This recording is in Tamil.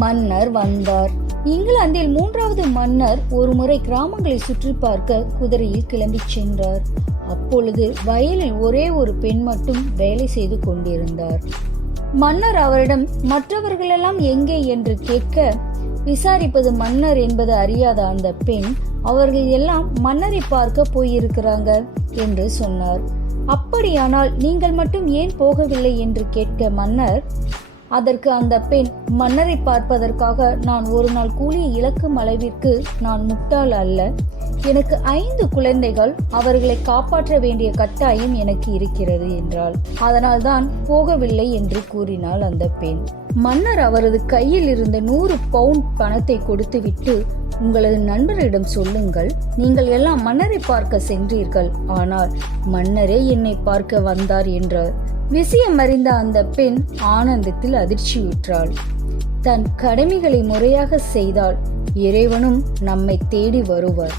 மன்னர் வந்தார். இங்கிலாந்தில் 3வது மன்னர் ஒருமுறை கிராமங்களை சுற்றி பார்க்க குதிரையில் கிளம்பி சென்றார். அப்பொழுது வயலில் ஒரே ஒரு பெண் மட்டும் வேலை செய்து கொண்டிருந்தார். மன்னர் அவரிடம் மற்றவர்களெல்லாம் எங்கே என்று கேட்க, விசாரிப்பது மன்னர் என்பது அறியாத அந்த பெண், அவர்கள் எல்லாம் மன்னரை பார்க்க போயிருக்கிறாங்க என்று சொன்னார். அப்படியானால் நீங்கள் மட்டும் ஏன் போகவில்லை என்று கேட்க மன்னர், அதற்கு அந்த பெண், மன்னரை பார்ப்பதற்காக நான் ஒரு நாள் கூலியை இழக்கும் அளவிற்கு நான் முட்டாள் அல்ல. எனக்கு 5 குழந்தைகள், அவர்களை காப்பாற்ற வேண்டிய கட்டாயம் எனக்கு இருக்கிறது என்றாள். அதனால் தான் போகவில்லை என்று கூறினாள் அந்த பெண். மன்னர் அவரது கையில் இருந்த 100 பவுண்ட் பணத்தை கொடுத்துவிட்டு, உங்களது நண்பரிடம் சொல்லுங்கள், நீங்கள் எல்லாம் மன்னரை பார்க்க சென்றீர்கள், ஆனால் மன்னரே என்னை பார்க்க வந்தார் என்றார். விஷயம் அறிந்த அந்த பெண் ஆனந்தத்தில் அதிர்ச்சியுற்றாள். தன் கடமைகளை முறையாக செய்தால் இறைவனும் நம்மை தேடி வருவார்.